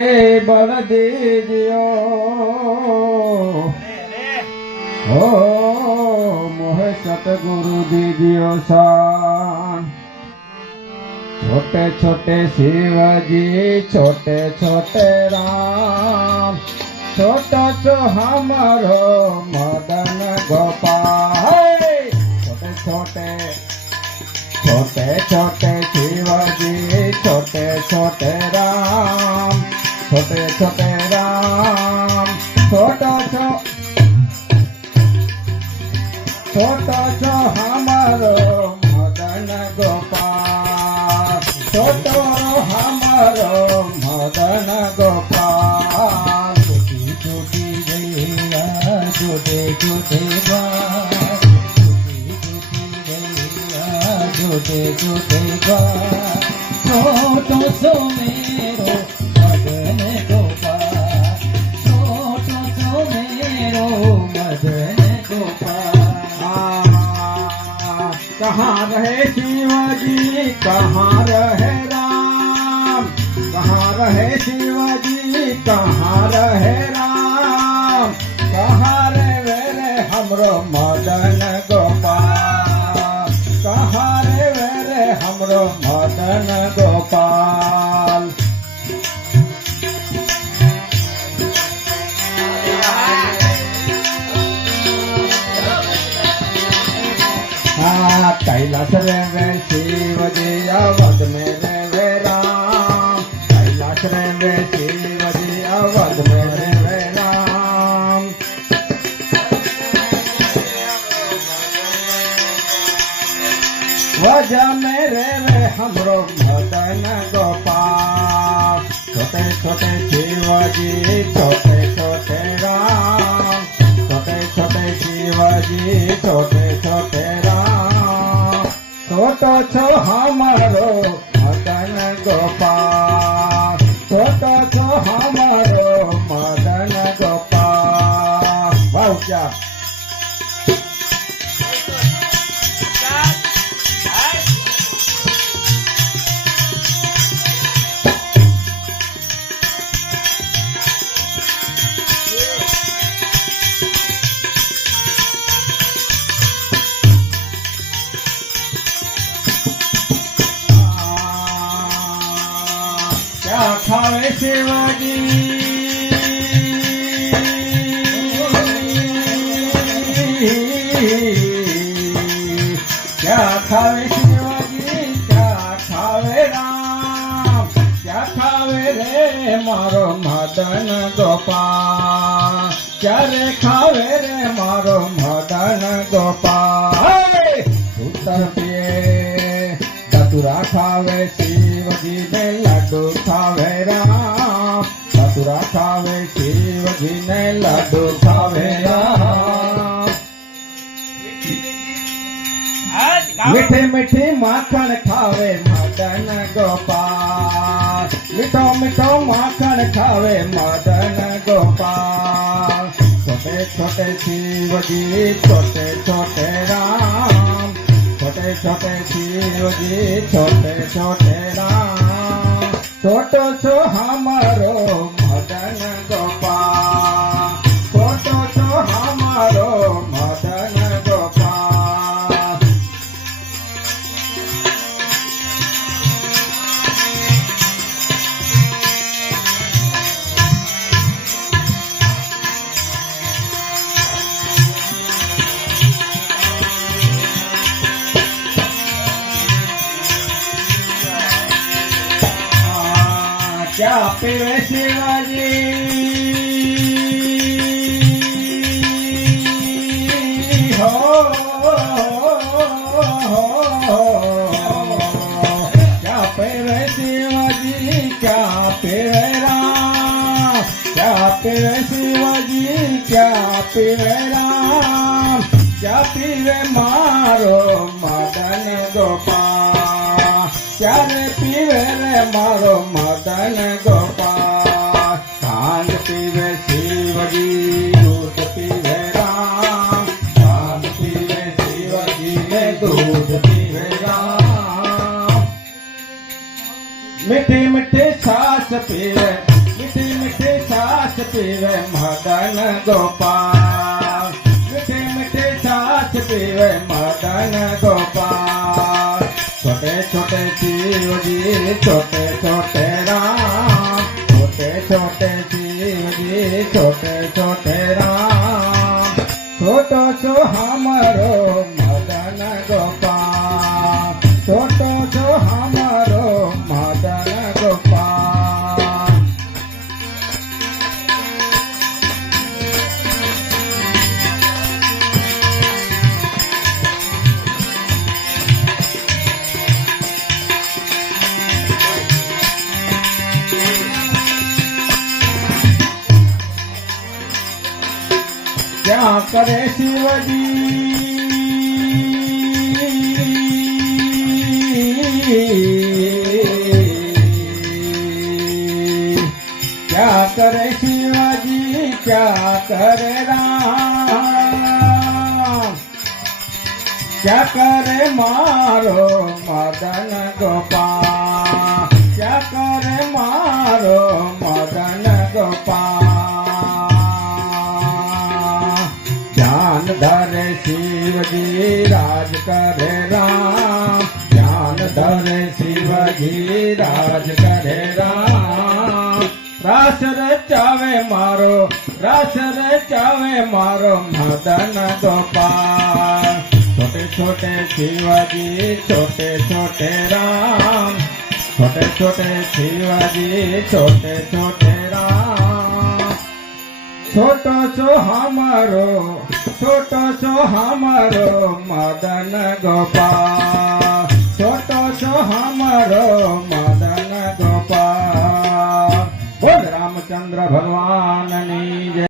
બળદેજ્યો હો, મોહે સતગુરુ દીજ્યો સાન છોટે છોટે શિવજી, છોટે છોટે રામ. છોટા છો હમારો મદન ગોપાલ. છોટે છોટે છોટે છોટે શિવજી, છોટે છોટે રામ. છોટે છોટે રામ. છોટો છો. છોટો છો હમારો મદન ગોપાલ. છોટો હમારો મદન ગોપાલ. છૂટી છૂટી ગઈ છૂટે છૂટે છૂટે છૂટે છોટો સો મેરો कहाँ रहे शिवाजी कहाँ रहे राम कहाँ रहे शिवाजी कहाँ रहे राम कहाँ रे वेरे हमरो मदन गोपाल कहाँ रे वेरे हमरो मदन गोपाल कैलाश रे वे शिवजी अवध में रे वे राम कैलाश रे वे शिवजी अवध में रे वे राम वज में रे वे हमरो मदन गोपाल छोटे छोटे शिवजी छोटे छोटे राम छोटे छोटे शिवजी छोटे छोटे राम મોટો છો હમારો મગન ગોપાલ. ફાવે શિવાજી ક્યાં ખાવે શિવાજી? ક્યાં ખાવે રામ? ક્યાં ખાવે રે મારો મદન ગોપાલ? ક્યારે ખાવે રે મારો મદન ગોપાલ? ઉત્તર પીએ ધતુરા ખાવે છે. खावे मीठे मीठे माखन खावे मदन गोपाल। मीठो मीठो माखन खावे मदन गोपाल। छोटे छोटे शिवजी, छोटे छोटे राम। छोटे छोटे शिवजी, छोटे छोटे राम। छोटो छो हमारो मदन गोपाल। चापे शिवाजी हो, हो, हो शिवाजी क्या पेरा क्या पे शिवाजी क्या पेरा क्या पीवे मारो मदन गोपाल क्या पीवे रे मारो छाछ पीवे मिठी मिठी छाछ पीवे मदन गोपाल। मिठी मिठी छाछ पीवे मदन गोपाल। छोटे छोटे जीव जी छोटे छोटे राम। छोटे छोटे जीव जी छोटे छोटे राम। छोटो सो हमारो मदन गोपाल। क्या करे शिवजी। क्या करे शिवाजी क्या करे राम? क्या करे मारो मदन गोपाल શિવજી રાજ કરે રામ ધ્યાન ધરે શિવજી રાજ કરે રામ રાસ રચાવે મારો રાસ રચાવે મારો મદન ગોપાલ છોટે છોટે શિવજી છોટે છોટે રામ છોટે છોટે શિવજી છોટે છોટે રામ છોટો છો હમારો છોટો છો હમારો મદન ગોપાલ. છોટો છો હમારો મદન ગોપાલ. બોલ રામચંદ્ર ભગવાનની જય.